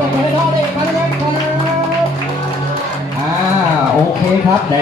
ตบมือให้น้องได้อีกครั้งหนึงครับ อ่า โอเคครับไหน